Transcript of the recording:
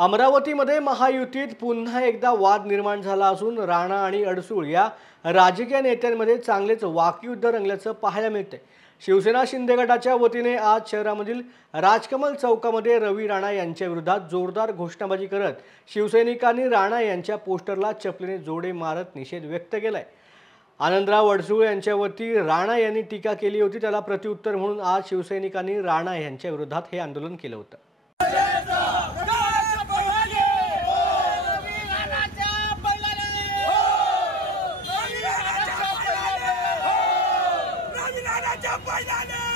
अमरावतीमध्ये महायुतीत पुन्हा एकदा वाद निर्माण झाला असून राणा आणि अडसूळ या राजकीय नेत्यांमध्ये चांगलेच वाकयुद्ध रंगल्याचं पाहायला मिळतंय। शिवसेना शिंदे गटाच्या वतीने आज शहरामधील राजकमल चौकामध्ये रवी राणा यांच्या विरोधात जोरदार घोषणाबाजी करत शिवसैनिकांनी राणा यांच्या पोस्टरला चपलीने जोडे मारत निषेध व्यक्त केलाय। आनंदराव अडसूळ यांच्यावरती राणा यांनी टीका केली होती, त्याला प्रत्युत्तर म्हणून आज शिवसैनिकांनी राणा यांच्या विरोधात हे आंदोलन केलं होतं। बैलाने